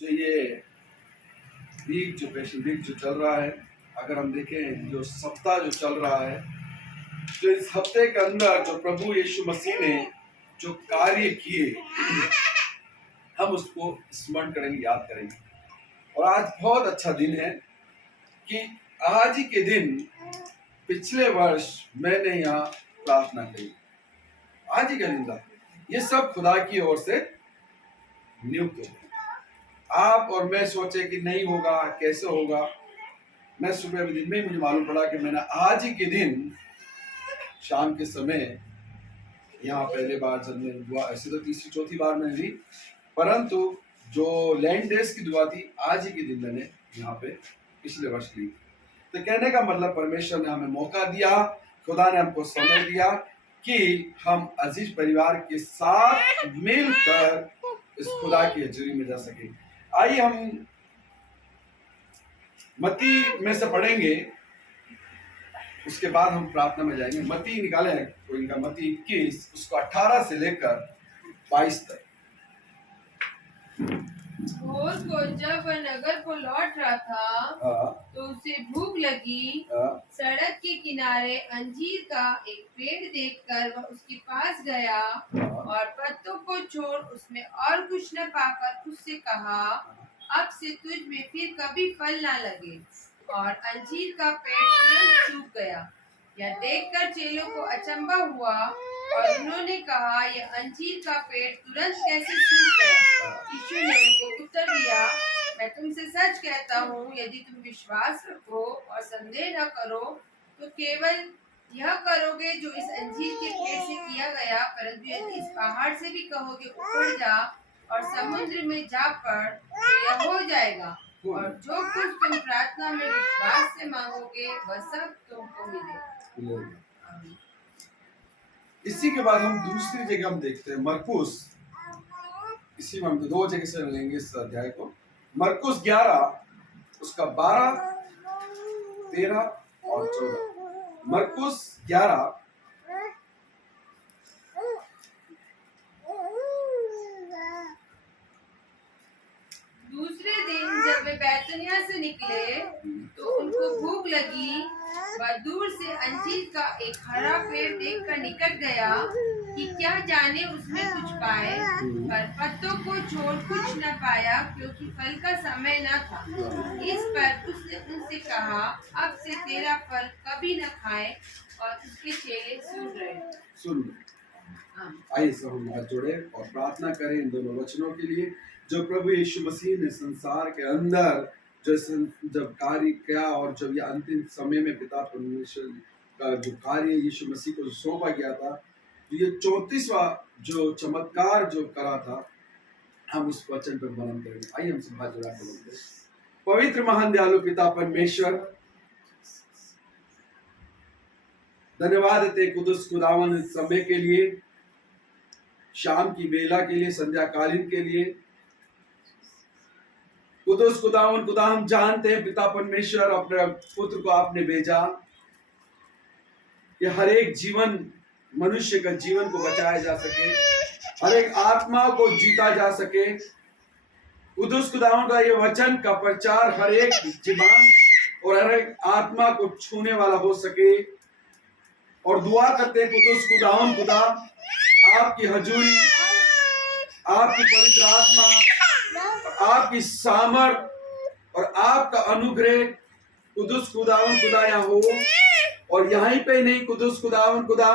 जो ये वीक जो पैशन वीक जो चल रहा है, अगर हम देखें जो सप्ताह जो चल रहा है, तो इस हफ्ते के अंदर जो प्रभु यीशु मसीह ने जो कार्य किए हम उसको स्मरण करेंगे, याद करेंगे। और आज बहुत अच्छा दिन है कि आज ही के दिन पिछले वर्ष मैंने यहाँ प्रार्थना करी, आज ही का दिन था। ये सब खुदा की ओर से नियुक्त हो। आप और मैं सोचे कि नहीं होगा, कैसे होगा। मैं सुबह के दिन में मुझे मालूम पड़ा कि मैंने आज ही के दिन शाम के समय यहाँ पहले बार जब मैं दुआ, ऐसे तो तीसरी चौथी बार मैंने ली, परंतु जो लैंड डेज की दुआ थी आज ही के दिन मैंने यहाँ पे पिछले वर्ष ली। तो कहने का मतलब परमेश्वर ने हमें मौका दिया, खुदा ने हमको समय दिया कि हम अजीज परिवार के साथ मिलकर इस खुदा की हजूरी में जा सके। आइए हम मत्ती में से पढ़ेंगे, उसके बाद हम प्रार्थना में जाएंगे। मत्ती निकाले हैं कोई इनका, मत्ती 21 उसको 18 से लेकर 22 तक। भोर को जब वह नगर को लौट रहा था तो उसे भूख लगी। सड़क के किनारे अंजीर का एक पेड़ देखकर वह उसके पास गया और पत्तों को छोड़ उसमें और कुछ न पाकर उससे कहा, अब से तुझ में फिर कभी फल ना लगे। और अंजीर का पेड़ तुरंत सूख गया। यह देखकर चेलों को अचंभा हुआ और उन्होंने कहा, यह अंजीर का पेड़ तुरंत कैसे सूख गया? यीशु ने उनको उत्तर दिया, मैं तुमसे सच कहता हूँ, यदि तुम विश्वास रखो और संदेह न करो तो केवल यह करोगे जो इस अंजीर के पेड़ से किया गया। परंतु यदि इस पहाड़ से भी कहोगे ऊपर जा और समुद्र में जा पड़, तो यह हो जाएगा। और जो कुछ तुम प्रार्थना में विश्वास से मांगोगे वह सब तुमको मिलेगा। इसी के बाद हम दूसरी जगह हम देखते हैं मरकुस, इसी में हम दो जगह से लेंगे इस अध्याय को। मरकुस 11 उसका 12, 13 और 14। मरकुस 11 दूसरे दिन जब वे बैतनिया से निकले तो उनको भूख लगी। वह दूर से अंजीर का एक हरा पेड़ देखकर निकट गया कि क्या जाने उसमें कुछ पाए, पर पत्तों को छोड़ कुछ न पाया क्योंकि फल का समय न था। इस पर उसने उनसे कहा, अब से तेरा फल कभी न खाए। और उसके चेले सुन रहे। आइए सब हम हाथ जोड़े और प्रार्थना करें इन दोनों वचनों के लिए जो प्रभु यीशु मसीह ने संसार के अंदर जब कार्य किया और जब ये अंतिम समय में पिता परमेश्वर का जो कार्य यीशु मसीह को सौंपा गया था, ये 34वां जो चमत्कार जो करा था, हम उस वचन पर मनन करेंगे। आइए हम सब हाथ जोड़ा के बोलते हैं। पवित्र महान दयालु पिता परमेश्वर, धन्यवाद देते कुदस खुदावन इस समय के लिए, शाम की बेला के लिए, संध्या कालीन के लिए। कुदस खुदावन खुदा, हम जानते हैं पिता परमेश्वर अपने पुत्र को आपने भेजा कि हर एक जीवन, मनुष्य का जीवन को बचाया जा सके, हर एक आत्मा को जीता जा सके। कुदस खुदावन का ये वचन का प्रचार हर एक जीवन और हर एक आत्मा को छूने वाला हो सके। और दुआ करते हैं कुदस खुदावन खुदा, आपकी हजूरी, आपकी पवित्र आत्मा, आपकी सामर्थ और आपका अनुग्रह कुदस खुदावन खुदा यहाँ हो। और यहीं पे नहीं कुदस खुदावन खुदा,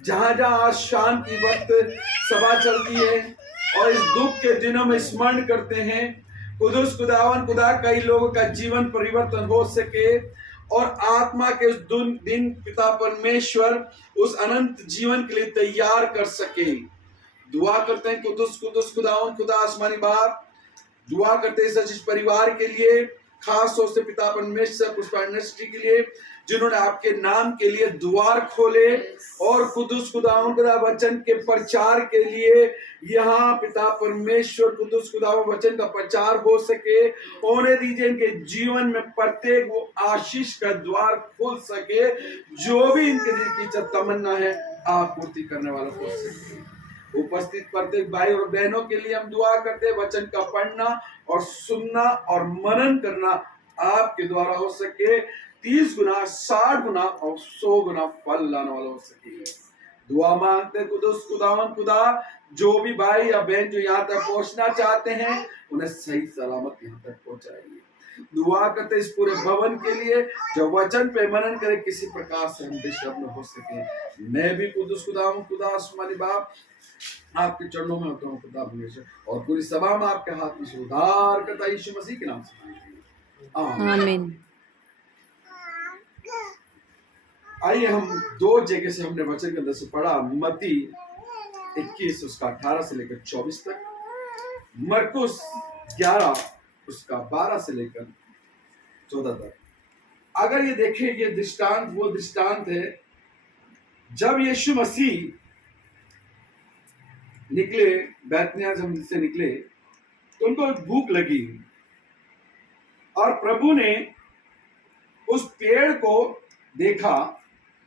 जहां जहां आज शाम की वक्त सभा चलती है और इस दुख के दिनों में स्मरण करते हैं, कुदस खुदावन खुदा कई लोगों का जीवन परिवर्तन हो सके और आत्मा के उस दिन पिता परमेश्वर उस अनंत जीवन के लिए तैयार कर सके। दुआ करते हैं कुदस खुदावन खुदा आसमानी बाप, दुआ करते हैं सचिश परिवार के लिए, खास तौर से पिता परमेश्वर पुष्पा यूनिवर्सिटी के लिए जिन्होंने आपके नाम के लिए द्वार खोले और कुदस खुदावन खुदा वचन के प्रचार के लिए यहाँ पिता परमेश्वर कुदस खुदावन वचन का प्रचार हो सके। होने दीजिए इनके जीवन में प्रत्येक वो आशीष का द्वार खोल सके, जो भी इनके दिल की तमन्ना है आप पूर्ति करने वाला हो सके। उपस्थित प्रत्येक भाई और बहनों के लिए हम दुआ करते हैं, वचन का पढ़ना और सुनना और मनन करना आपके द्वारा हो सके, 30 गुना, 60 गुना और 100 गुना फल लाने वाला हो सके। दुआ मांगते कुदस खुदावन खुदा, जो भी भाई या बहन जो यहाँ तक पहुंचना चाहते हैं उन्हें सही सलामत यहाँ तक पहुंचाइए। दुआ करते इस पूरे भवन के लिए जो वचन पे मनन करे, किसी प्रकार से हम डिस्टर्ब न हो सके। मैं भी कुदस खुदावन खुदा आसमानी बाप आपके चरणों में होता हूँ खुदा परमेश्वर, और पूरी सभा में आपके हाथ में सुधार करता यीशु मसीह के नाम से आमीन। आइए हम 2 जगह से हमने वचन के अंदर से पढ़ा, मत्ती 21 उसका 18 से लेकर 24 तक, मरकुस 11 उसका 12 से लेकर 14 तक। अगर ये देखें, ये दृष्टांत वो दृष्टांत है जब यीशु मसीह निकले, बैतनिय्याह से निकले तो उनको भूख लगी और प्रभु ने उस पेड़ को देखा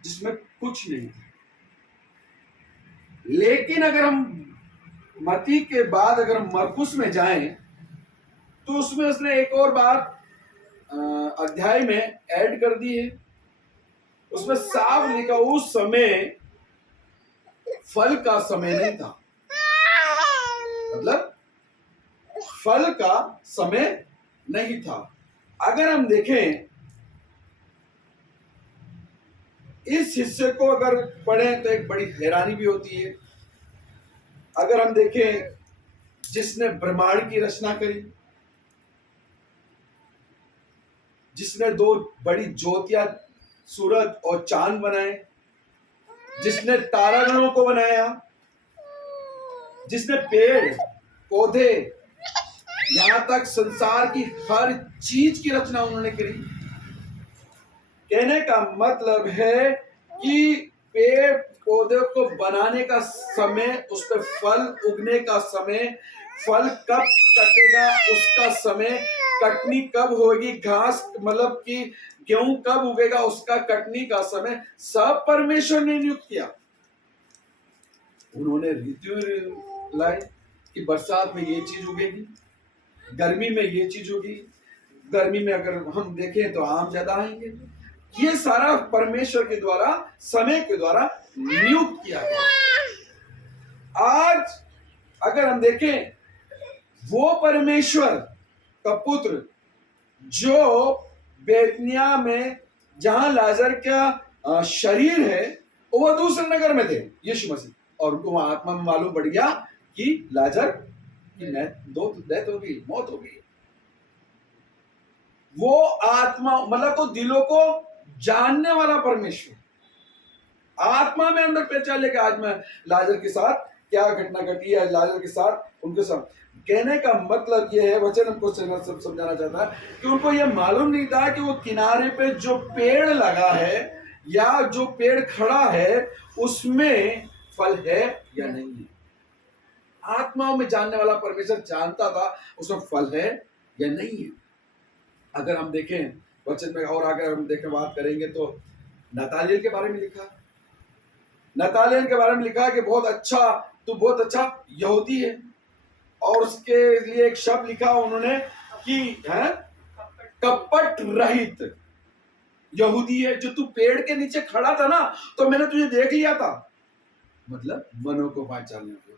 जिसमें कुछ नहीं था। लेकिन अगर हम मत्ती के बाद अगर हम मरकुस में जाएं तो उसमें उसने एक और बात अध्याय में ऐड कर दी है। उसमें साफ लिखा उस समय फल का समय नहीं था, मतलब फल का समय नहीं था। अगर हम देखें इस हिस्से को अगर पढ़ें तो एक बड़ी हैरानी भी होती है। अगर हम देखें जिसने ब्रह्मांड की रचना करी, जिसने 2 बड़ी ज्योतियां सूरज और चांद बनाए, जिसने तारागणों को बनाया, जिसने पेड़ पौधे यहां तक संसार की हर चीज की रचना उन्होंने करी। कहने का मतलब है कि पेड़ पौधे को बनाने का समय, उस पर फल उगने का समय, फल कब कटेगा उसका समय, कटनी कब होगी, घास मतलब कि गेहूं कब उगेगा उसका कटनी का समय, सब परमेश्वर ने नियुक्त किया। उन्होंने ऋतु लाई कि बरसात में ये चीज उगेगी, गर्मी में ये चीज होगी, गर्मी में अगर हम देखें तो आम ज्यादा आएंगे। ये सारा परमेश्वर के द्वारा, समय के द्वारा नियुक्त किया गया। आज अगर हम देखें, वो परमेश्वर का पुत्र जो बेतनिया में जहां लाजर का शरीर है, वो दूसरे नगर में थे यीशु मसीह, और उनको वहां आत्मा में मालूम पड़ गया कि लाजर की डेथ हो गई, मौत हो गई। वो आत्मा मतलब को दिलों को जानने वाला परमेश्वर आत्मा में अंदर पहचान लेके आज मैं लाजर के साथ क्या घटना घटी है, लाजर के साथ उनके साथ। कहने का मतलब ये है, वचन हमको समझाना चाहता है कि उनको ये मालूम नहीं था कि वो किनारे पे जो पेड़ लगा है या जो पेड़ खड़ा है उसमें फल है या नहीं है। आत्माओं में जानने वाला परमेश्वर जानता था उसमें फल है या नहीं है। अगर हम देखें वचन में और आगे हम देखें बात करेंगे तो नतालियल के बारे में लिखा, नतालियल के बारे में लिखा कि बहुत अच्छा, तू बहुत अच्छा यहूदी है, और उसके लिए एक शब्द लिखा उन्होंने कि है कपट रहित यहूदी है। जो तू पेड़ के नीचे खड़ा था ना तो मैंने तुझे देख लिया था, मतलब मनों को पहचानने वाला।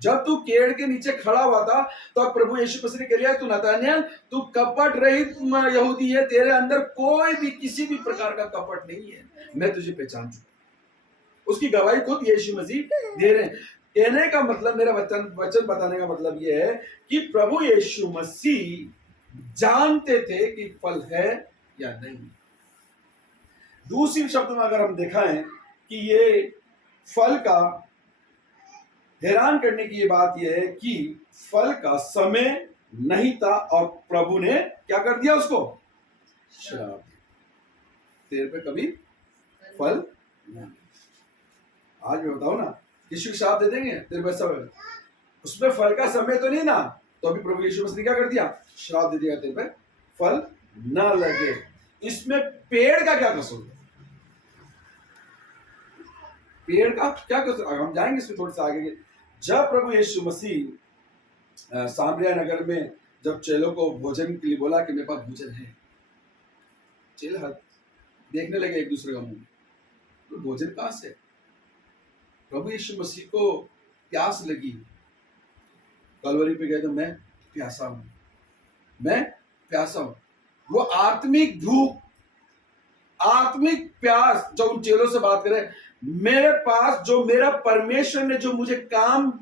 जब तू पेड़ के नीचे खड़ा हुआ था तो प्रभु यीशु मसीह ने कह लिया, तू नतानियल, तू कपट रहित यहूदी है, तेरे अंदर कोई भी किसी भी प्रकार का कपट नहीं है, मैं तुझे पहचान चुका। उसकी गवाही खुद यीशु मसीह दे रहे हैं। कहने का मतलब, मेरा वचन बताने का मतलब यह है कि प्रभु यीशु मसीह जानते थे कि फल है या नहीं। दूसरी शब्द में अगर हम दिखाएं कि ये फल का हैरान करने की ये बात यह है कि फल का समय नहीं था और प्रभु ने क्या कर दिया, उसको श्राप दिया, तेरे पे कभी फल नहीं। आज मैं बताऊं ना, किसी को श्राप दे देंगे तेरे पे सब, उसमें फल का समय तो नहीं ना, तो अभी प्रभु यीशु मसीह ने क्या कर दिया, श्राप दे दिया, तेरे पे फल ना लगे। इसमें पेड़ का क्या कसूर है? पेड़ का क्या कर, हम जाएंगे इसमें थोड़ा सा आगे। जब प्रभु यीशु मसीह सामरिया नगर में जब चेलों को भोजन के लिए बोला कि मेरे पास भोजन है, चेले देखने लगे एक दूसरे का मुंह, तो भोजन कहां से? प्रभु यीशु मसीह को प्यास लगी, कलवरी पे गए तो मैं प्यासा हूं, मैं प्यासा हूं। वो आत्मिक भूख, आत्मिक प्यास, जो उन चेलों से बात करें, मेरे पास जो मेरा परमेश्वर ने जो मुझे काम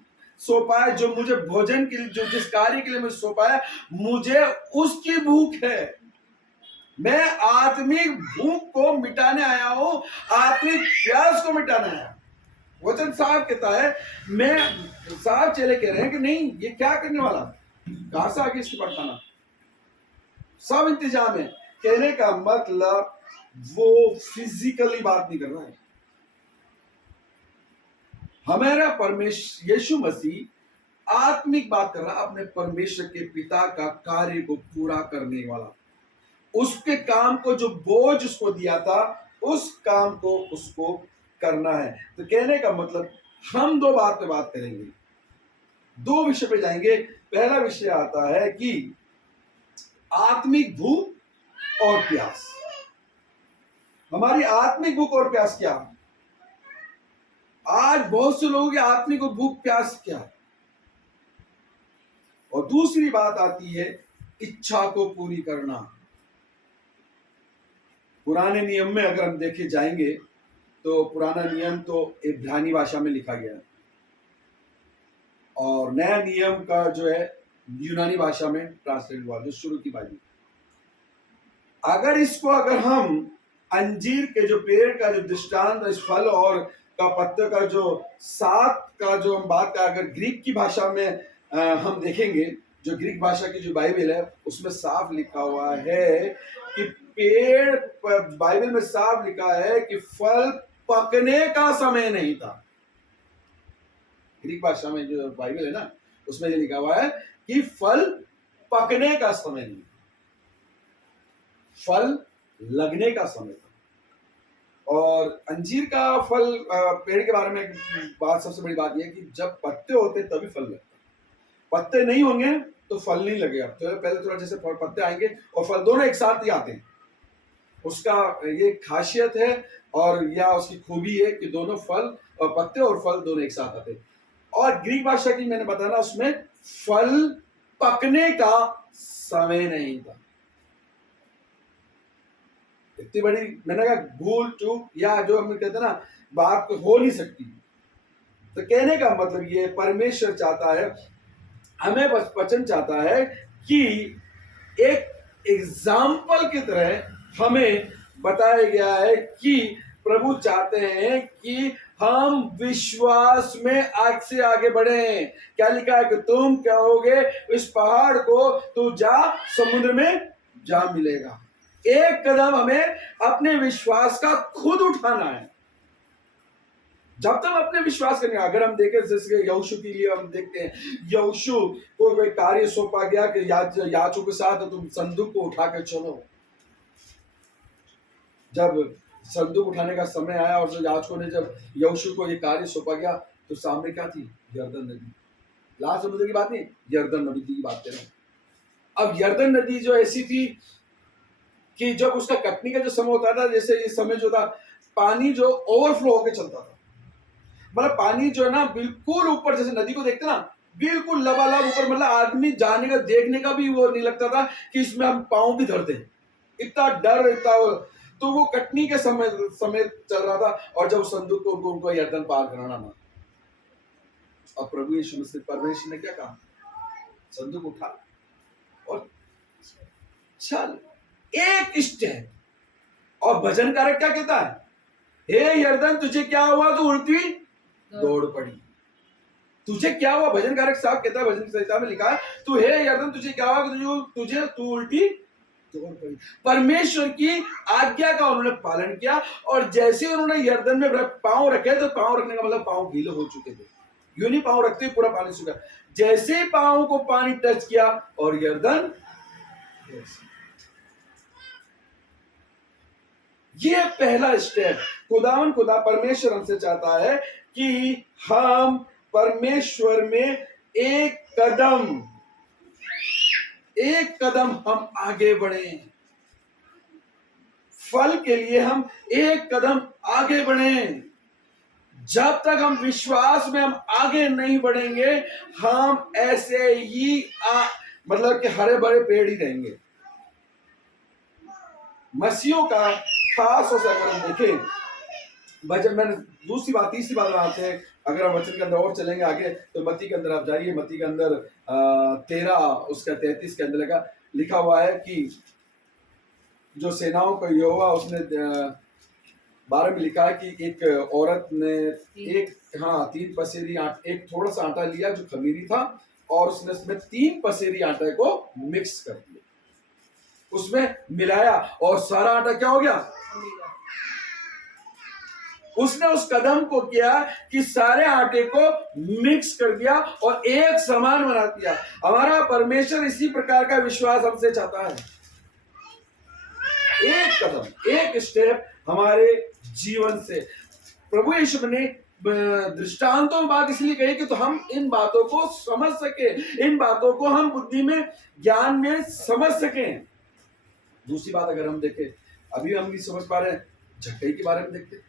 सौंपा है, जो मुझे भोजन के लिए, जो जिस कार्य के लिए मुझे सौंपा है, मुझे उसकी भूख है। मैं आत्मिक भूख को मिटाने आया हूं, आत्मिक प्यास को मिटाने आया। वचन साहब कहता है, मैं साहब चेले कह रहे हैं कि नहीं, ये क्या करने वाला, कहां से आगे इसके पास खाना, सब इंतजाम है। कहने का मतलब वो फिजिकली बात नहीं कर रहा है। हमारा परमेश्वर यीशु मसीह आत्मिक बात कर रहा है, अपने परमेश्वर के पिता का कार्य को पूरा करने वाला, उसके काम को, जो बोझ उसको दिया था, उस काम को उसको करना है। तो कहने का मतलब हम दो बात पे बात करेंगे, दो विषय पे जाएंगे। पहला विषय आता है कि आत्मिक भूख और प्यास। हमारी आत्मिक भूख और प्यास क्या? आज बहुत से लोगों की आत्मिक भूख प्यास क्या? और दूसरी बात आती है इच्छा को पूरी करना। पुराने नियम में अगर हम देखे जाएंगे तो पुराना नियम तो इब्रानी भाषा में लिखा गया है, और नया नियम का जो है यूनानी भाषा में ट्रांसलेट हुआ, जो शुरू की बात। अगर इसको अगर हम अंजीर के जो पेड़ का जो दृष्टांत, इस फल और का पत्ते का जो साथ का जो हम बात का, अगर ग्रीक की भाषा में हम देखेंगे, जो ग्रीक भाषा की जो बाइबल है उसमें साफ लिखा हुआ है कि पेड़, बाइबल में साफ लिखा है कि फल पकने का समय नहीं था। ग्रीक भाषा में जो बाइबल है ना, उसमें ये लिखा हुआ है कि फल पकने का समय नहीं, फल लगने का समय था। और अंजीर का फल, पेड़ के बारे में बात, सबसे बड़ी बात यह है कि जब पत्ते होते तभी फल लगता, पत्ते नहीं होंगे तो फल नहीं लगेगा। तो पहले थोड़ा जैसे पत्ते आएंगे और फल दोनों एक साथ ही आते हैं, उसका ये खासियत है और या उसकी खूबी है कि दोनों फल और पत्ते और फल दोनों एक साथ आते हैं। और ग्रीक भाषा की मैंने बताया ना, उसमें फल पकने का समय नहीं था। इतनी बड़ी मैंने कहा भूल चूक या जो हम कहते हैं ना, बात हो नहीं सकती। तो कहने का मतलब ये, परमेश्वर चाहता है, हमें बस वचन चाहता है कि एक एग्जाम्पल की तरह हमें बताया गया है कि प्रभु चाहते हैं कि हम विश्वास में आग से आगे बढ़े। क्या लिखा है कि तुम कहोगे इस पहाड़ को तू जा समुद्र में जा मिलेगा। एक कदम हमें अपने विश्वास का खुद उठाना है। जब तक अपने विश्वास करेंगे, अगर हम देखें जैसे यहोशू के लिए हम देखते हैं, यहोशू को कोई कार्य सौंपा गया कि याजकों के साथ तुम संदूक को उठा के चलो। जब संदूक उठाने का समय आया और जो याजकों ने, जब यहोशू को ये कार्य सौंपा गया, तो सामने क्या थी? यरदन नदी। लाल समुद्र की बात नहीं, यरदन नदी की बात कर रहे हैं। अब यरदन नदी जो ऐसी थी कि जब उसका कटनी का जो समय होता था, जैसे ये समय जो था, पानी जो ओवरफ्लो होकर चलता था, मतलब पानी जो है ना बिल्कुल ऊपर, जैसे नदी को देखते ना बिल्कुल लबालब ऊपर, मतलब आदमी जाने का, देखने का भी वो नहीं लगता था कि इसमें हम पांव भी धरते हैं, इतना डर, इतना। तो वो कटनी के समय चल रहा था, और जब संदूक को उनको यरदन पार कराना था, और प्रभु यीशु मसीह, परमेश्वर ने क्या कहा? संदूक उठा और चल, एक स्टेप। और भजनकारक क्या कहता है? हे यरदन तुझे क्या हुआ, तू उल्टी दौड़ पड़ी। तुझे क्या हुआ? भजनकारक साहब कहता है, भजन संहिता में लिखा है, तू हे यरदन तुझे क्या हुआ, तुझे तू उल्टी दौड़ पड़ी। परमेश्वर की आज्ञा का उन्होंने पालन किया, और जैसे उन्होंने यरदन में पांव रखे, तो पांव रखने का मतलब पांव गीले हो चुके थे, यूं नहीं पांव रखते पूरा पानी सूखा। जैसे पांव को पानी टच किया और यरदन, ये पहला स्टेप खुदा परमेश्वर हमसे चाहता है कि हम परमेश्वर में एक कदम हम आगे बढ़ें। फल के लिए हम एक कदम आगे बढ़ें। जब तक हम विश्वास में हम आगे नहीं बढ़ेंगे, हम ऐसे ही मतलब कि हरे भरे पेड़ ही रहेंगे। मसीहों का खास अगर हम देखें, जब मैंने तीसरी बात आते हैं, अगर हम वचन के अंदर और चलेंगे आगे तो मत्ती के अंदर आप जाइए, मत्ती के अंदर 13 उसका 33 के अंदर लिखा हुआ है कि जो सेनाओं का यहोवा उसने 12 में लिखा है कि एक औरत ने तीन पसेरी एक थोड़ा सा आटा लिया जो खमीरी था, और उसने उसमें 3 पसेरी आटे को मिक्स कर दिया, उसमें मिलाया, और सारा आटा क्या हो गया? उसने उस कदम को किया कि सारे आटे को मिक्स कर दिया और एक समान बना दिया। हमारा परमेश्वर इसी प्रकार का विश्वास हमसे चाहता है। एक कदम, एक स्टेप हमारे जीवन से। प्रभु यीशु ने दृष्टांतों में बात इसलिए कही कि तो हम इन बातों को समझ सके, इन बातों को हम बुद्धि में, ज्ञान में समझ सकें। दूसरी बात अगर हम देखें, अभी हम नहीं समझ पा रहे हैं, जक्कई के बारे में देखते हैं।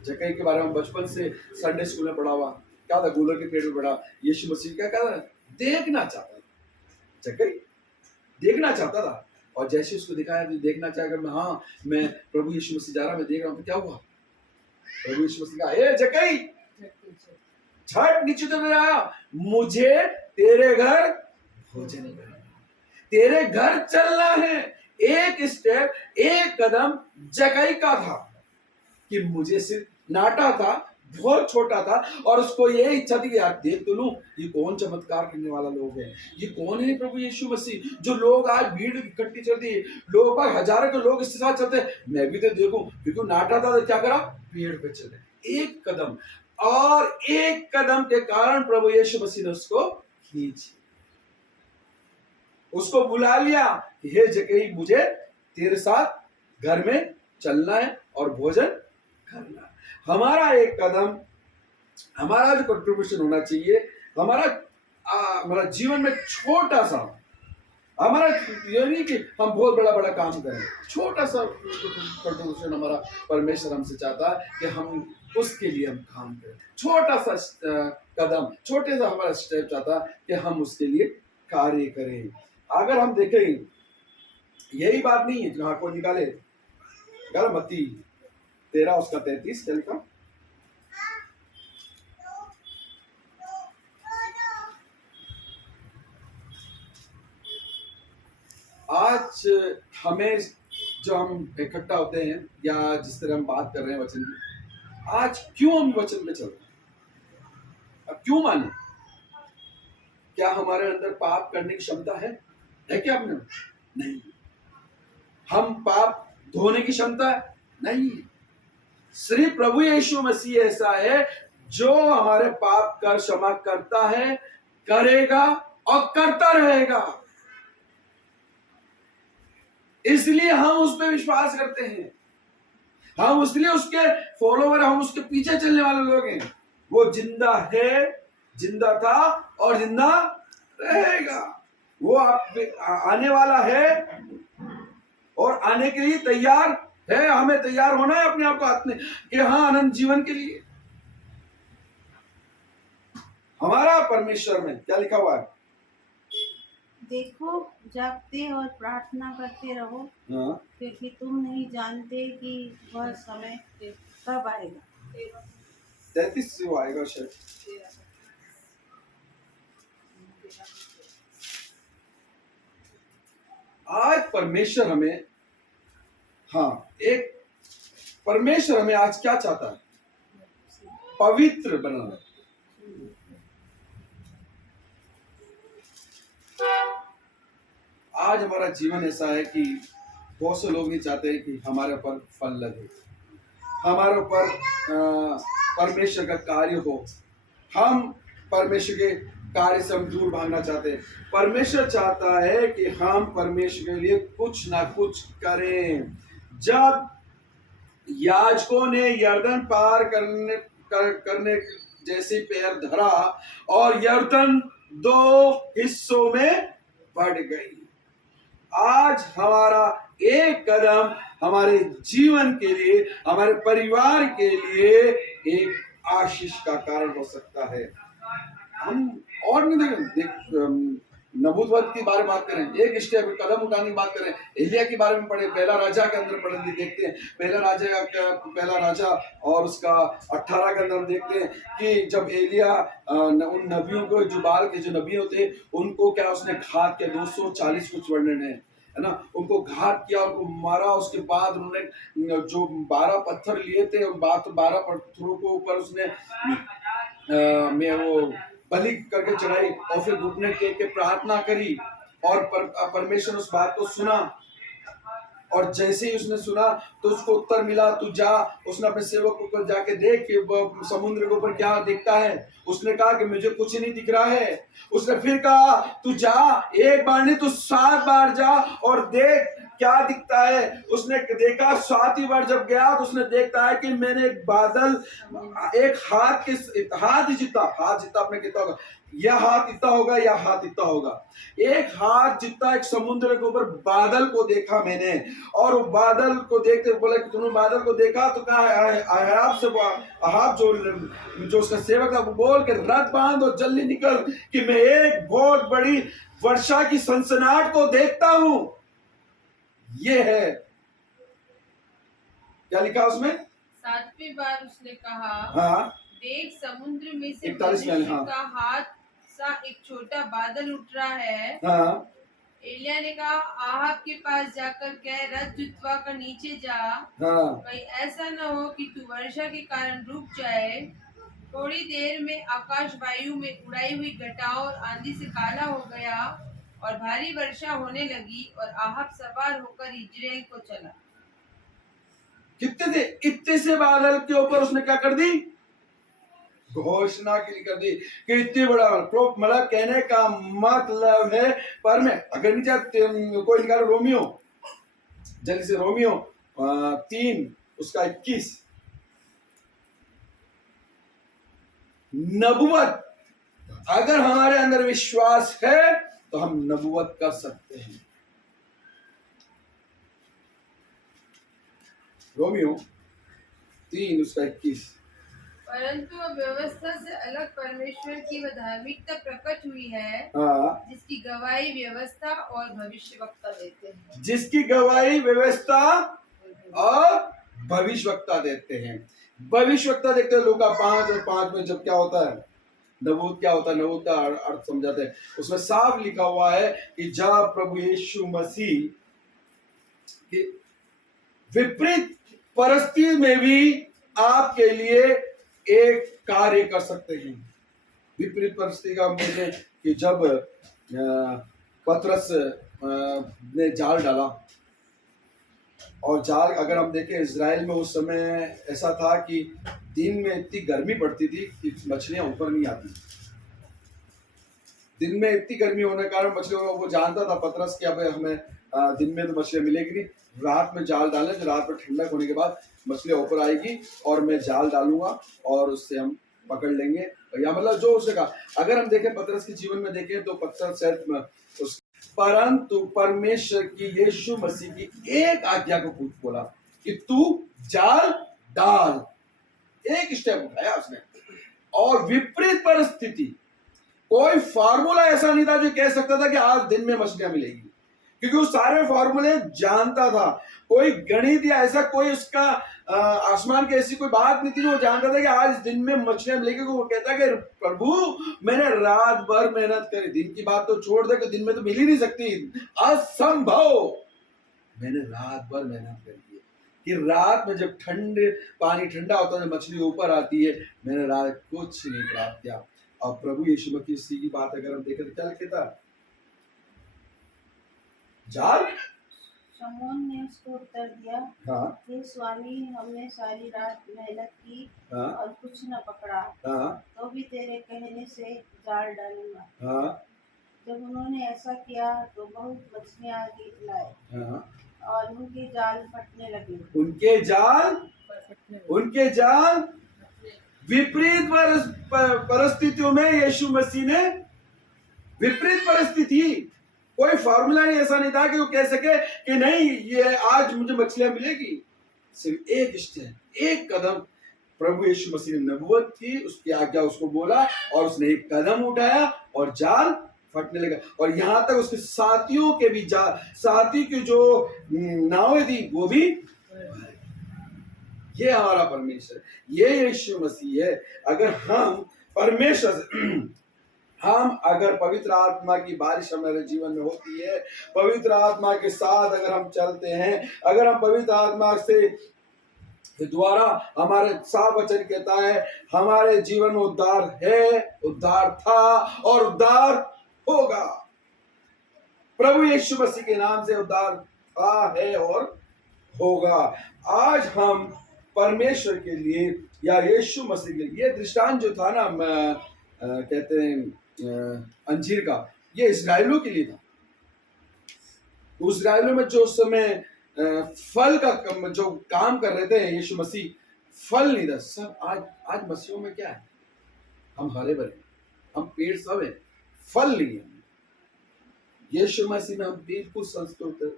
जक्कई के बारे में बचपन से संडे स्कूल में पढ़ा हुआ, क्या था? गूलर के पेड़ में पढ़ा। यीशु मसीह क्या था? देखना चाहता था, जक्कई देखना चाहता था, और जैसे उसको दिखाया तो देखना चाहेगा, मैं प्रभु यीशु मसीह जा रहा, मैं देख रहा हूँ, तो क्या हुआ? प्रभु यीशु मसीह कहा, ए जक्कई, झट नीचे उतर आया, मुझे तेरे घर भोजन करना, तेरे घर चलना है। एक स्टेप, एक कदम जक्कई का था कि मुझे सिर्फ नाटा था, बहुत छोटा था, और उसको ये इच्छा थी कि यार देख तो लूं, ये कौन चमत्कार करने वाला लोग है, ये कौन है प्रभु यीशु मसीह, जो लोग आज भीड़ इकट्ठी चलती है, लोग बाग हजारों के लोग इसके साथ चलते, मैं भी तो देखूं। क्योंकि नाटा था तो क्या करा? पेड़ पे चले। एक कदम, और एक कदम के कारण प्रभु यीशु मसीह ने उसको खींच, उसको बुला लिया कि हे जक्कई, मुझे तेरे साथ घर में चलना है और भोजन करना। हमारा एक कदम, हमारा जो कंट्रीब्यूशन होना चाहिए, हमारा जीवन में छोटा सा, हमारा ये नहीं कि हम बहुत बड़ा काम करें, छोटा सा कंट्रीब्यूशन हमारा परमेश्वर हमसे चाहता है कि हम उसके लिए हम काम करें। छोटा सा कदम, छोटे सा हमारा स्टेप चाहता है कि हम उसके लिए कार्य करें। अगर हम देखें, यही बात नहीं है जहां को निकाले मत्ती 13 उसका 33 चल का, आज हमें जो हम इकट्ठा होते हैं या जिस तरह हम बात कर रहे हैं वचन की, आज क्यों हम वचन पे चल रहे हैं? अब क्यों माने? क्या हमारे अंदर पाप करने की क्षमता है क्या आपने? नहीं। हम पाप धोने की क्षमता नहीं। सिर्फ प्रभु यीशु मसीह ऐसा है जो हमारे पाप का क्षमा करता है, करेगा और करता रहेगा। इसलिए हम उस पर विश्वास करते हैं, हम इसलिए उसके फॉलोवर, हम उसके पीछे चलने वाले लोग हैं। वो जिंदा है, जिंदा था और जिंदा रहेगा। वो आने वाला है और आने के लिए तैयार है। हमें तैयार होना है अपने आप को हाथ में कि हाँ, अनंत जीवन के लिए। हमारा परमेश्वर में क्या लिखा हुआ है? देखो, जागते और प्रार्थना करते रहो, क्योंकि तुम नहीं जानते कि वह समय कब आएगा। 33 से वो आएगा शायद। आज परमेश्वर हमें, परमेश्वर हमें आज क्या चाहता है? पवित्र बनाना। आज हमारा जीवन ऐसा है कि बहुत से लोग नहीं चाहते कि हमारे ऊपर फल लगे, हमारे ऊपर परमेश्वर का कार्य हो। हम परमेश्वर के कार्य से हम दूर भागना चाहते हैं। परमेश्वर चाहता है कि हम परमेश्वर के लिए कुछ ना कुछ करें। जब याजकों ने यरदन पार करने जैसे पैर धरा और यरदन दो हिस्सों में बढ़ गई। आज हमारा एक कदम हमारे जीवन के लिए, हमारे परिवार के लिए एक आशीष का कारण हो सकता है। हम और नहीं नबूवत की बारे में बात करें, एक स्टेप कदम उठाने की बात करें, एलिया के बारे में पढ़े, पहला राजा के अंदर पढ़े देखते हैं, पहला राजा और उसका 18 के अंदर हम देखते हैं कि जब एलिया उन नबियों को, जो बाल के जो नबी होते उनको क्या उसने घात किया, 240 कुछ वर्णन है ना, उनको घात किया, उनको मारा। उसके बाद उन्होंने जो 12 पत्थर लिए थे उन 12 पत्थरों को ऊपर उसने में वो बलि करके चढ़ाई और फिर घुटने टेक के प्रार्थना करी और परमेश्वर उस बात को सुना। और जैसे ही उसने सुना तो उसको उत्तर मिला, तू जा। उसने अपने सेवक को जाके देख कि समुद्र के ऊपर क्या दिखता है। उसने कहा कि मुझे कुछ नहीं दिख रहा है। उसने फिर कहा तू जा, एक बार नहीं तू 7 बार जा और देख क्या दिखता है। उसने देखा, 7वीं बार जब गया तो उसने देखता है कि मैंने एक बादल, एक हाथ जितना आपने कितना होगा, यह हाथ इतना होगा, यह हाथ इतना होगा, एक हाथ जितना एक समुद्र के ऊपर बादल को देखा मैंने। और वो बादल को देखते बोला कि तुमने बादल को देखा तो कहा अहाब जो उसका सेवक था वो बोल के रथ बांध और जल्दी निकल कि मैं एक बहुत बड़ी वर्षा की सनसनाहट को देखता हूं। ये है क्या लिखा उसमें। 7वीं बार उसने कहा, हाँ, देख समुद्र में से 41 मनुष्य हाँ, का हाथ सा एक छोटा बादल उठ रहा है। हाँ, एलिया ने कहा, आहाब के पास जाकर कह, रथ जुतवा कर नीचे जा, हाँ, कहीं ऐसा न हो कि तू वर्षा के कारण रुक जाए। थोड़ी देर में आकाश वायु में उड़ाई हुई घटाओं और आंधी से काला हो गया और भारी वर्षा होने लगी और आहाब सवार होकर इजराइल को चला। कितने थे, इतने से बादल के ऊपर उसने क्या कर दी, घोषणा के लिए कर दी कि इतनी बड़ा मतलब कहने का मतलब है। पर मैं अगर नहीं चाहते कोई निकालो रोमियो, जल्दी से रोमियो 3 उसका 21। नबुवत, अगर हमारे अंदर विश्वास है तो हम नबुवत कर सकते हैं। रोमियो 3 उसका 21। परंतु अब व्यवस्था से अलग परमेश्वर की वह धार्मिकता प्रकट हुई है, हाँ, जिसकी गवाही व्यवस्था और भविष्यवक्ता देते हैं। जिसकी गवाही व्यवस्था और भविष्यवक्ता देते हैं। भविष्यवक्ता देखते हैं लूका 5 और 5 में जब क्या होता है, नबूत क्या होता है, नबूत का अर्थ समझाते हैं। उसमें साफ लिखा हुआ है कि जब प्रभु यीशु मसीह की विपरीत परिस्थिति में भी आपके लिए एक कार्य कर सकते हैं। विपरीत परिस्थिति का मतलब कि जब पतरस ने जाल डाला, और जाल अगर हम देखें इजराइल में उस समय ऐसा था कि दिन में इतनी गर्मी पड़ती थी कि मछलियां ऊपर नहीं आती। दिन में इतनी गर्मी होने के कारण मछलियों, वो जानता था पतरस कि अब हमें दिन में तो मछलियां मिलेगी नहीं, रात में जाल डालें तो रात में ठंडक होने के बाद मछलियां ऊपर आएगी और मैं जाल डालूंगा और उससे हम पकड़ लेंगे। या मतलब जो उसने कहा, अगर हम देखें पतरस के जीवन में देखें तो पतरस शायद परंतु परमेश्वर की यीशु मसीह की एक आज्ञा को पूछ बोला कि तू जाल डाल, एक स्टेप उठाया उसने। और विपरीत परिस्थिति, कोई फार्मूला ऐसा नहीं था जो कह सकता था कि आज दिन में मछलियां मिलेगी, क्योंकि वो सारे फार्मूले जानता था। कोई गणित या ऐसा कोई उसका आसमान की ऐसी कोई बात नहीं थी। वो जानता था कि आज दिन में मछलियां मिलेगी। वो कहता है कि प्रभु मैंने रात भर मेहनत करी, दिन की बात तो छोड़ दे कि दिन में तो मिल ही नहीं सकती, असंभव। मैंने रात भर मेहनत करी है कि रात में जब पानी ठंडा होता है, मछली ऊपर आती है, मैंने रात कुछ नहीं प्राप्त किया। और प्रभु यीशु मसीह की बात अगर हम देखें तो क्या लिखा था, जाल। शमौन ने उसको उत्तर दिया, हाँ, हे स्वामी, हमने सारी रात मेहनत की हाँ, और कुछ न पकड़ा, हाँ, तो भी तेरे कहने से जाल डालूंगा। हाँ, जब उन्होंने ऐसा किया तो बहुत मछलियां लाए हाँ, और उनके जाल फटने लगे। उनके जाल विपरीत परिस्थितियों में यीशु मसीह ने विपरीत परिस्थिति, कोई फॉर्मूला नहीं ऐसा नहीं था कि वो कह सके कि नहीं ये आज मुझे मछलियां मिलेगी। सिर्फ एक स्टेप, एक कदम प्रभु यीशु मसीह ने नबूवत की, उसकी आज्ञा उसको बोला और उसने एक कदम उठाया और जाल फटने लगा। और यहाँ तक उसके साथियों के भी साथी की जो नावें थी वो भी। ये हमारा परमेश्वर, ये यीशु मसीह है। अगर हम परमेश्वर हम अगर पवित्र आत्मा की बारिश हमारे जीवन में होती है, पवित्र आत्मा के साथ अगर हम चलते हैं, अगर हम पवित्र आत्मा से द्वारा, हमारे साफ वचन कहता है हमारे जीवन में उद्धार है, उद्धार था और उद्धार होगा। प्रभु यीशु मसीह के नाम से उद्धार था, है और होगा। आज हम परमेश्वर के लिए या यीशु मसीह के लिए, ये दृष्टांत जो था ना कहते हैं अंजीर का, ये इस्राएलियों के लिए था। इस्राएलियों में जो समय फल का जो काम कर रहे थे यीशु मसीह, फल नहीं था सब। आज मसीहों में क्या है, हम हरे भरे, हम पेड़ सब है, फल नहीं है। यीशु मसीह में हम बिल्कुल संतुष्ट हैं,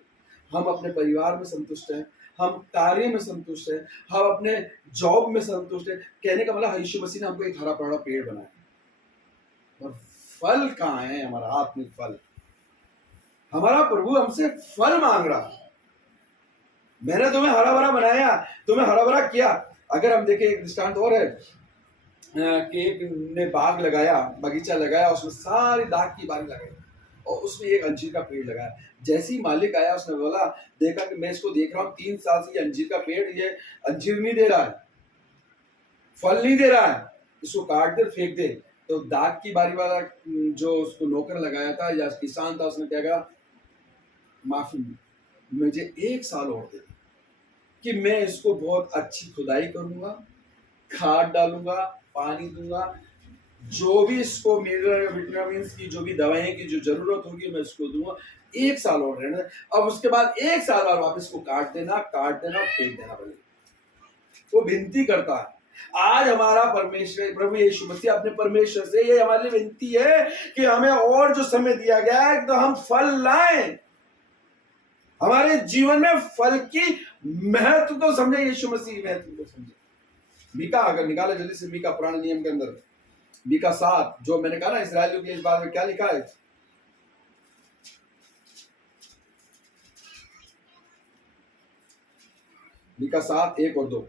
हम अपने परिवार में संतुष्ट हैं, हम कार्य में संतुष्ट हैं, हम अपने जॉब में संतुष्ट हैं। कहने का मतलब यीशु मसीह ने हमको एक हरा भरा पेड़ बनाया, और फल कहाँ है? हमारा आत्मिक फल। हमारा प्रभु हमसे फल मांग रहा है। मैंने तुम्हें हरा भरा बनाया, तुम्हें हरा भरा किया। अगर हम देखें एक दृष्टांत और है कि एक ने बाग लगाया, बगीचा लगाया, उसमें सारी दाख की बारी लगाई और उसमें एक अंजीर का पेड़ लगाया। जैसे ही मालिक आया उसने बोला, देखा कि मैं इसको देख रहा हूँ 3 साल से ये अंजीर का पेड़, ये अंजीर नहीं दे रहा है, फल नहीं दे रहा है, इसको काट दे, फेंक दे। तो दाग की बारी वाला जो उसको नौकर लगाया था या किसान था, उसने क्या कहा, माफी, मुझे 1 साल और दे कि मैं इसको बहुत अच्छी खुदाई करूंगा, खाद डालूंगा, पानी दूंगा, जो भी इसको विटामिन्स की जो भी दवाएं की जो जरूरत होगी मैं इसको दूंगा। 1 साल और रहना, अब उसके बाद 1 साल बाद वापस को काट देना, फेंक देना बोले। वो विनती करता है। आज हमारा परमेश्वर प्रभु यीशु मसीह अपने परमेश्वर से ये हमारे लिए विनती है कि हमें और जो समय दिया गया है तो हम फल लाएं, हमारे जीवन में फल की महत्व को समझे, यीशु मसीह महत्व को समझे। मीका अगर निकाले जल्दी से, मीका पुराने नियम के अंदर मीका 7, जो मैंने कहा ना इस्राएलियों के इस बात में क्या लिखा है, मीका 7, 1 और 2।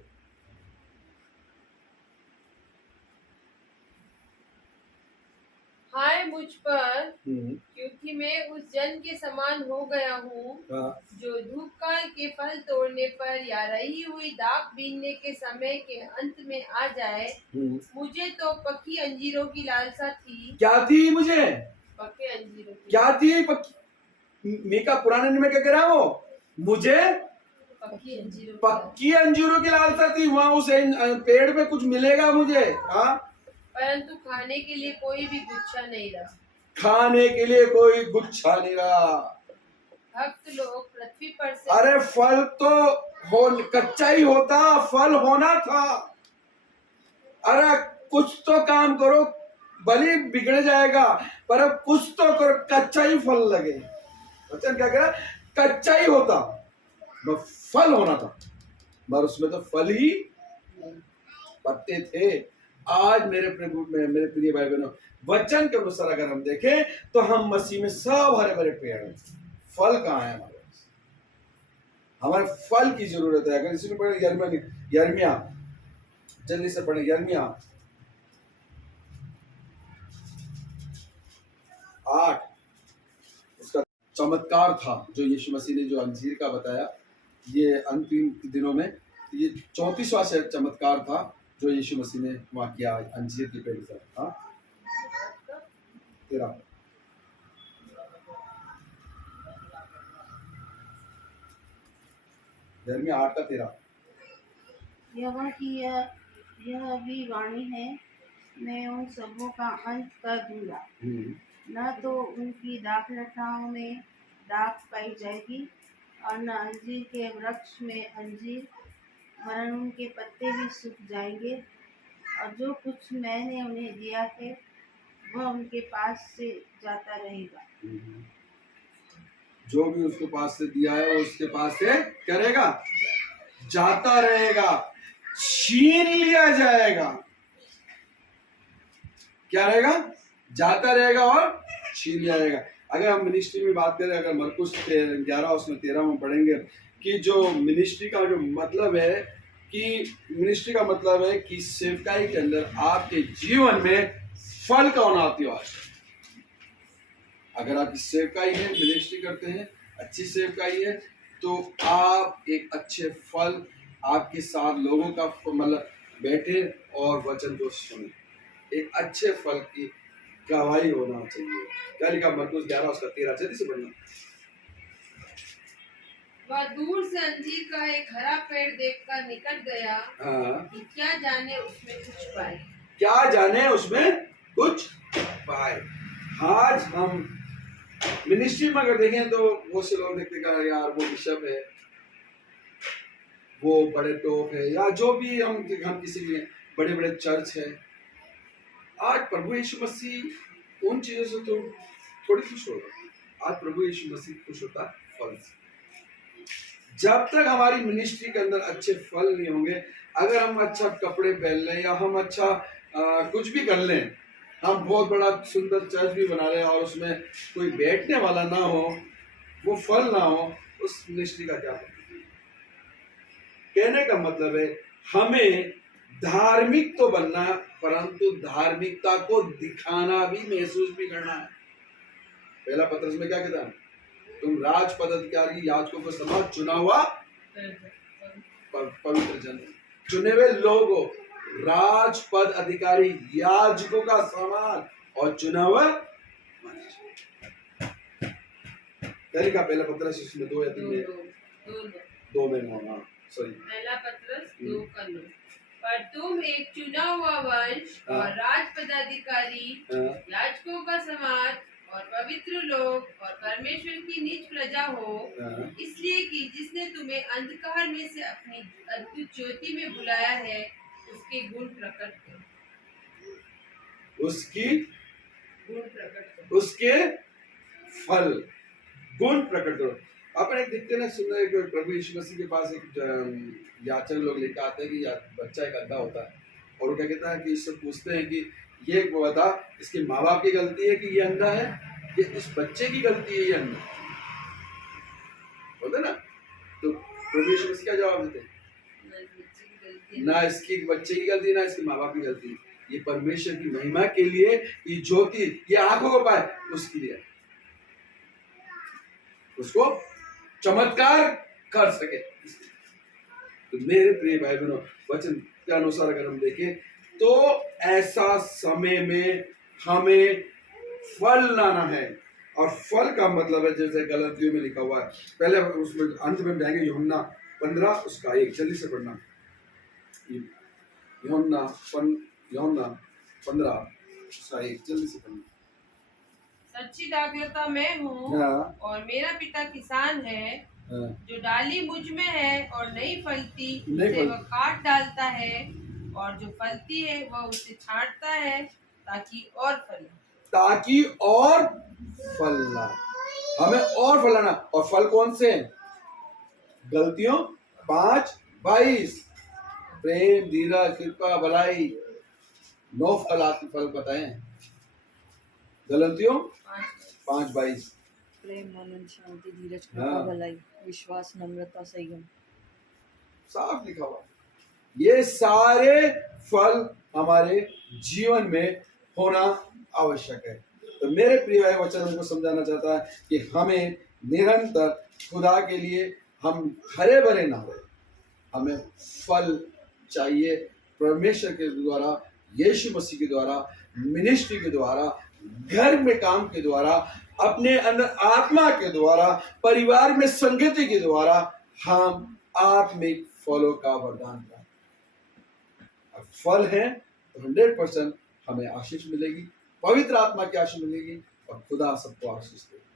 हाय मुझ पर, क्योंकि मैं उस जन के समान हो गया हूँ जो धूप काल के फल तोड़ने पर या रही हुई दाख बीनने के समय के अंत में आ जाए। मुझे तो पक्की अंजीरों की लालसा थी। क्या थी? मुझे पक्के अंजीरों की क्या थी? मीका पुराने में क्या कह रहा है वो? मुझे पक्की अंजीरों की लालसा थी। वहाँ उस पेड़ में कुछ मिलेगा मुझे, हाँ, परंतु खाने के लिए कोई भी गुच्छा नहीं रहा। खाने के लिए कोई गुच्छा नहीं रहा। भक्त लोग पृथ्वी पर से, अरे फल तो कच्चा ही होता, फल होना था। अरे कुछ तो काम करो, भले बिगड़ जाएगा पर अब कुछ तो करो, कच्चा ही फल लगे। वचन क्या कह रहा? कच्चा ही होता, फल होना था, पर उसमें तो फल ही पत्ते थे। आज मेरे प्रभु में, मेरे प्रिय भाई बहनों, वचन के अनुसार अगर हम देखें तो हम मसीह में सब हरे भरे पेड़ हैं। फल कहाँ है हमारे? हमारे फल की जरूरत है। अगर इसी में पढ़े यिर्मयाह, जल्दी से पढ़े यिर्मयाह 8, उसका चमत्कार था जो यीशु मसीह ने जो अंजीर का बताया, ये अंतिम दिनों में ये 34वां चमत्कार था जो यीशु मसीह ने वहाँ किया अंजीर के पेड़ से। हाँ 13, यिर्मयाह 8 का 13। यहोवा की यह भी वाणी है, मैं उन सबों का अंत कर दूंगा, न तो उनकी दाखलताओं में दाख पाई जाएगी और न अंजीर के वृक्ष में अंजीर, वरन उनके पत्ते भी सूख जाएंगे। और जो कुछ मैंने उन्हें दिया है वह उनके पास से जाता रहेगा। जो भी उसके पास से दिया है वो उसके पास से क्या रहेगा? जाता रहेगा, छीन लिया जाएगा। क्या रहेगा? जाता रहेगा और छीन लिया जाएगा। अगर हम मिनिस्ट्री में बात करें, अगर मरकुस 11 उसमें 13 में पढ़ेंगे कि जो मिनिस्ट्री का जो मतलब है कि मिनिस्ट्री का मतलब है कि सेवकाई के अंदर आपके जीवन में फल कौन आती हो। आज अगर आपकी सेवकाई है, मिनिस्ट्री करते हैं, अच्छी सेवकाई है, तो आप एक अच्छे फल आपके साथ लोगों का मतलब बैठे और वचन को सुने, एक अच्छे फल की गवाही होना चाहिए। क्या लिखा मरकुस 11 उसका 13, जल्दी से पढ़ना। वह दूर से अंजीर का एक हरा पेड़ देखकर निकट गया कि क्या जाने उसमें कुछ पाए। क्या जाने उसमें कुछ पाए। आज हम मिनिस्ट्री में अगर देखें तो बहुत से लोग देखते हैं यार वो बिशप है, वो बड़े टोप है, या जो भी हम किसी भी बड़े बड़े चर्च है। आज प्रभु यीशु मसीह उन चीजों से तो थोड़ी खुश होगा। आज प्रभु यीशु मसीह खुश होता फल से। जब तक हमारी मिनिस्ट्री के अंदर अच्छे फल नहीं होंगे, अगर हम अच्छा कपड़े पहन लें या हम अच्छा कुछ भी कर लें, हम बहुत बड़ा सुंदर चर्च भी बना लें और उसमें कोई बैठने वाला ना हो, वो फल ना हो, उस मिनिस्ट्री का क्या मतलब? कहने का मतलब है हमें धार्मिक तो बनना, परंतु धार्मिकता को दिखाना भी, महसूस भी करना है। पहला पत्रस में क्या कहता है? तुम राजपद अधिकारी याजकों को समाज, चुना हुआ पवित्र जन, चुने हुए लोगों, राजपद अधिकारी याजकों का समाज और चुना हुआ। पहला पत्रस इसमें 2 या 3 में 2 में होना, सॉरी पहला पत्रस 2 का 9। पर तुम एक चुना हुआ वंश और राज पदाधिकारी, याजकों का समाज और पवित्र लोग और परमेश्वर की निज प्रजा हो, इसलिए कि जिसने तुम्हें अंधकार में से अपनी अद्भुत ज्योति में बुलाया है, उसके गुण प्रकट करो। उसके फल, गुण प्रकट करो। अपन एक देखते ना, सुन रहे प्रभु यीशु मसीह के पास एक याचक लोग लेकर आते हैं कि बच्चा एक अंधा होता है, और वो क्या कहता है कि इससे पूछते हैं कि ये बता, इसके माँ बाप की गलती है कि ये अंधा है, ये इस बच्चे की गलती है ये अंधा होता ना? तो प्रभु यीशु मसीह क्या जवाब देते हैं? ना इसकी बच्चे की गलती, ना इसके माँ बाप की गलती, ये परमेश्वर की महिमा के लिए, ये ज्योति ये आंखों को पाए उसके लिए, उसको चमत्कार कर सके। तो मेरे प्रिय भाई बहनों, वचन के अनुसार अगर हम देखें तो ऐसा समय में हमें फल लाना है। और फल का मतलब है जैसे गलतियों में लिखा हुआ है, पहले उसमें अंत में जाएंगे, यूहन्ना 15 उसका 1, जल्दी से पढ़ना। यूहन्ना 15 उसका 1, जल्दी से पढ़ना। सच्ची दाखलता मैं हूँ और मेरा पिता किसान है। जो डाली मुझ में है और नहीं फलती उसे वह काट डालता है, और जो फलती है वह उसे छांटता है ताकि और फल लाए। हमें और फल लाना। और फल कौन से हैं? गलतियों 5:22, प्रेम, धीरज, कृपा, भलाई, 9 फल आते फल बताए। गलतियों 5:22, प्रेम, आनंद, शांति, धीरज, कृपा, भलाई, विश्वास, नम्रता, संयम, साफ लिखा हुआ। ये सारे फल हमारे जीवन में होना आवश्यक है। तो मेरे प्रिय भाई, वचन को समझाना चाहता है कि हमें निरंतर खुदा के लिए हम हरे भरे ना रहे, हमें फल चाहिए परमेश्वर के द्वारा, यीशु मसीह के द्वारा, मिनिस्ट्री के द्वारा, घर में काम के द्वारा, अपने अंदर आत्मा के द्वारा, परिवार में संगति के द्वारा हम आत्मिक फलों का वरदान प्राप्त। फल है तो 100% हमें आशीष मिलेगी, पवित्र आत्मा की आशीष मिलेगी और खुदा सबको आशीष देगा।